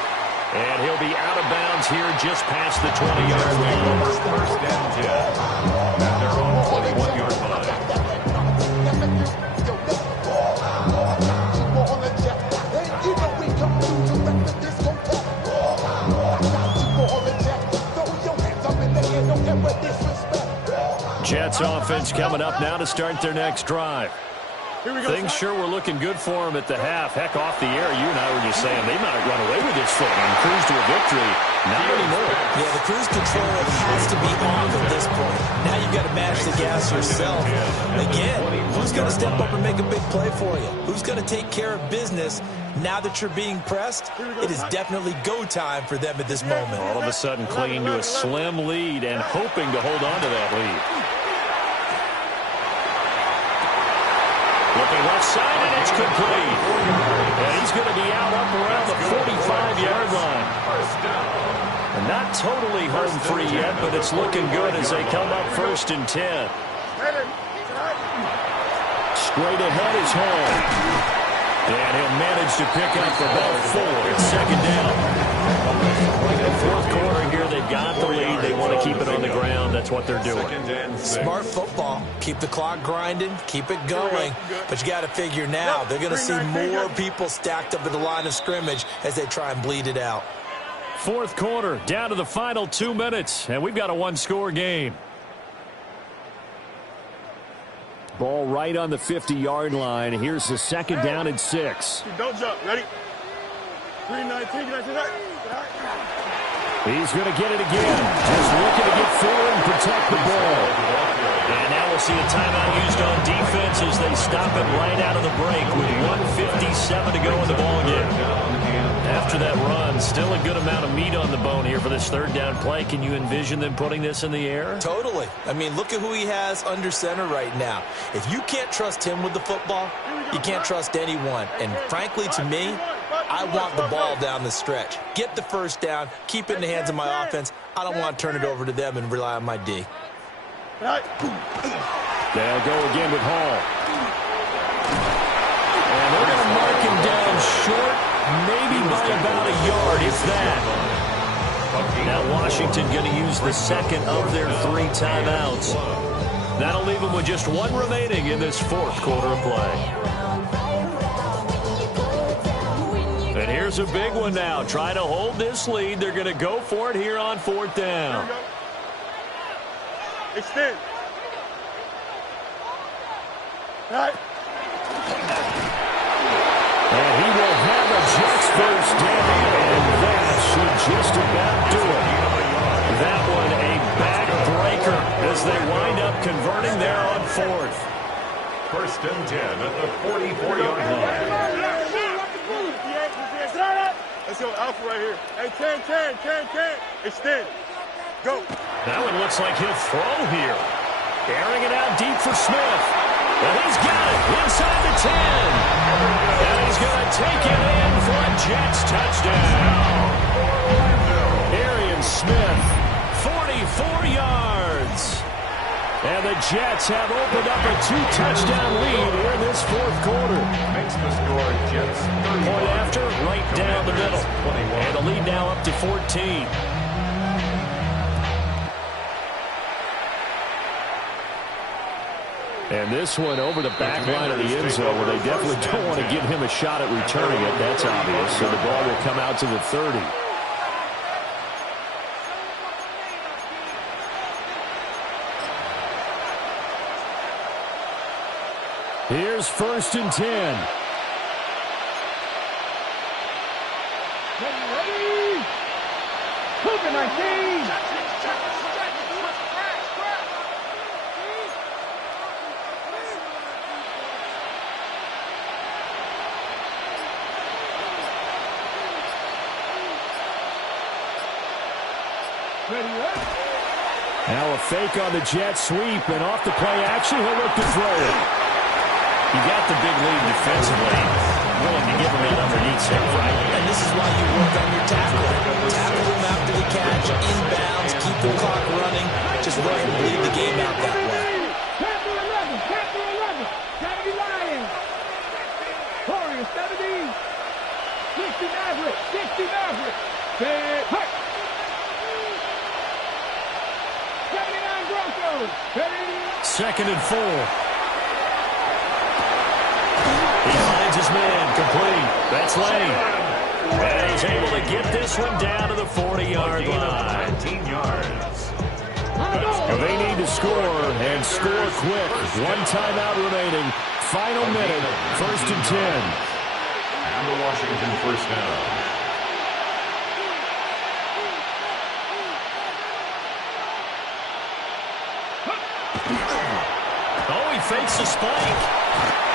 And he'll be out of bounds here just past the 20-yard line. First and 10. At their own 21-yard line. Jets offense coming up now to start their next drive. Things sure were looking good for them at the half. Heck, off the air, you and I were just saying they might run away with this thing and cruise to a victory. Not anymore. Yeah, the cruise control has to be off at this point. Now you've got to match the gas yourself. Again, who's going to step up and make a big play for you? Who's going to take care of business now that you're being pressed? It is definitely go time for them at this moment. All of a sudden clinging to a slim lead and hoping to hold on to that lead. Looking left side, and it's complete. And he's going to be out up around the 45-yard line. And not totally home free yet, but it's looking good as they come up 1st and 10. Straight ahead is Hall. And he'll manage to pick up about 4. It's 2nd down. In the 4th quarter here, they've got the lead. They want to keep it on the ground. That's what they're doing. Smart football. Keep the clock grinding. Keep it going. But you got to figure now they're going to see more people stacked up at the line of scrimmage as they try and bleed it out. 4th quarter, down to the final 2 minutes, and we've got a one-score game. Ball right on the 50-yard line. Here's the 2nd down and 6. Don't jump. Ready? 319. He's going to get it again. Just looking to get forward and protect the ball. And now we'll see a timeout used on defense as they stop it right out of the break with 1:57 to go in the ballgame. After that run, still a good amount of meat on the bone here for this 3rd down play. Can you envision them putting this in the air? Totally. I mean, look at who he has under center right now. If you can't trust him with the football, you can't trust anyone. And frankly, to me, I want the ball down the stretch. Get the 1st down, keep it in the hands of my offense. I don't want to turn it over to them and rely on my D. They'll go again with Hall. And they're going to mark him down short, maybe by about a yard, if that. Now Washington going to use the second of their 3 timeouts. That'll leave them with just 1 remaining in this 4th quarter of play. And here's a big one now. Trying to hold this lead. They're going to go for it here on 4th down. Extend. Right. And he will have a Jets first down, and that should just about do it. That one a back-breaker as they wind up converting there on 4th. 1st and 10 at the 44-yard line. Let's go, Alpha right here. Hey, can. Extend. Go. That one looks like he'll throw here. Airing it out deep for Smith. And he's got it inside the 10. And he's going to take it in for a Jets touchdown. Arian Smith, 44 yards. And the Jets have opened up a 2-touchdown lead here in this 4th quarter. Makes the score Jets. Point after, right down the middle. And the lead now up to 14. And this one over the back line of the end zone where they definitely don't want to give him a shot at returning it. That's obvious. So the ball will come out to the 30. Here's 1st and 10. Ready? Cougar 19. Now a fake on the jet sweep, and off the play action, he'll look to throw it. You got the big lead defensively. Willing to give him that underneath step, right? And this is why you work on your tackle. Tackle him after the catch, inbounds, keep the clock running. Just let him bleed the game out that way. Panther 11, Kennedy Lions. Warriors 70. 60 Maverick, 60 Maverick. Big hut. 79 Broncos. Ready? 2nd and 4. He finds his man, complete. That's Lane. And he's able to get this one down to the 40-yard line. 19 yards. They need to score, and score quick. 1 timeout remaining. Final minute, 1st and 10. And the Washington first down. Oh, he fakes the spike.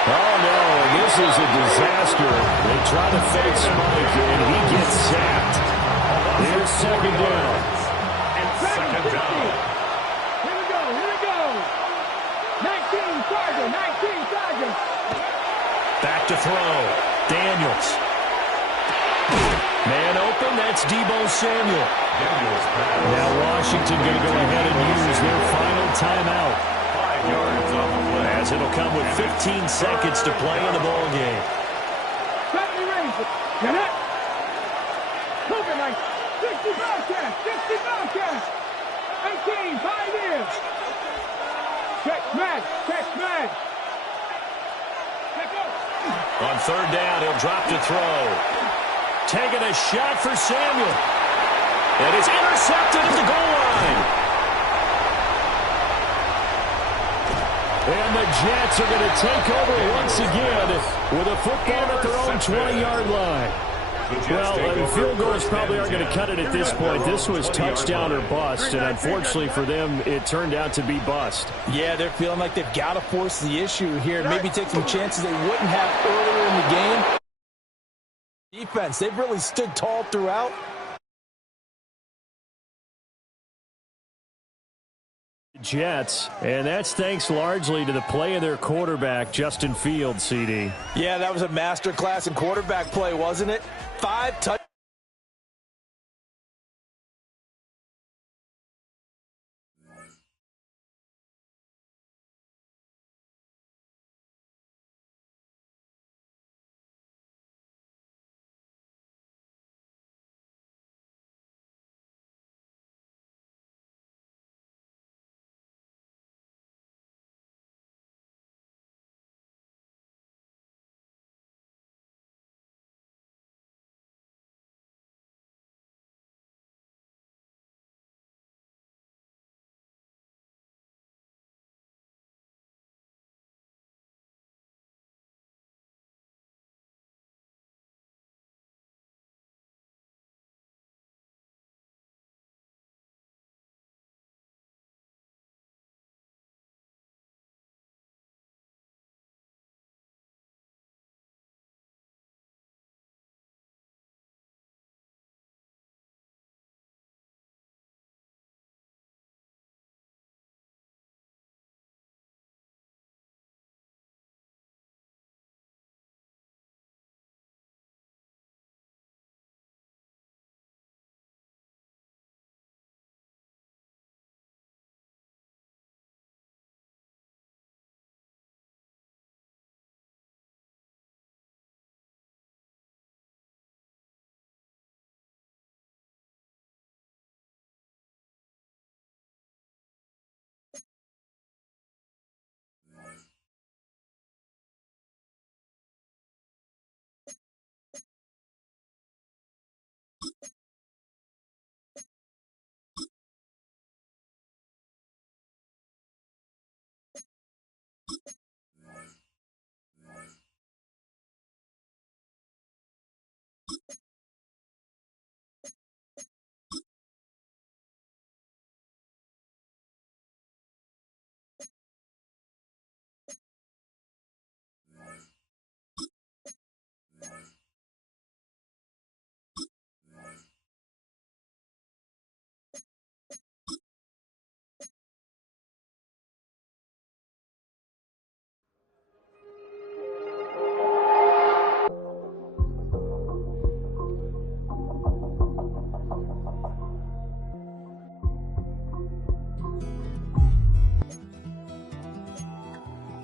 Oh, no, this is a disaster. They try to fake Spike, and he gets sacked. Here's 2nd down. And 2nd down. Here we go. 19 Chargers. Back to throw. Daniels. Man open, that's Deebo Samuel. Now Washington going to go ahead and use their final timeout. 5 yards on the play. As it'll come with 15 seconds to play in the ball game. Suddenly raised it. Get it. Cougar 60 Bobcats. 18, 5 years. Check mag. On 3rd down, he'll drop to throw. Taking a shot for Samuel. And it's intercepted at the goal line. And the Jets are going to take over once again with a football at their own 20-yard line. Well, field goals probably aren't going to cut it at this point. This was touchdown or bust, and unfortunately for them, it turned out to be bust. Yeah, they're feeling like they've got to force the issue here, maybe take some chances they wouldn't have earlier in the game. Defense, they've really stood tall throughout. Jets, and that's thanks largely to the play of their quarterback, Justin Fields, CD. Yeah, that was a masterclass in quarterback play, wasn't it? 5 touchdowns.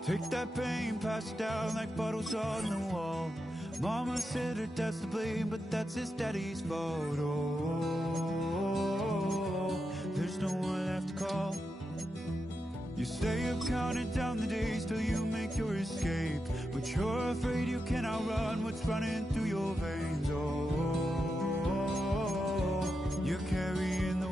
Take that pain, pass it down like bottles on the wall. Mama said her dad's to blame, but that's his daddy's fault. Oh, there's no one left to call. You stay up counting down the days till you make your escape, but you're afraid you can't outrun what's running through your veins. Oh, you're carrying the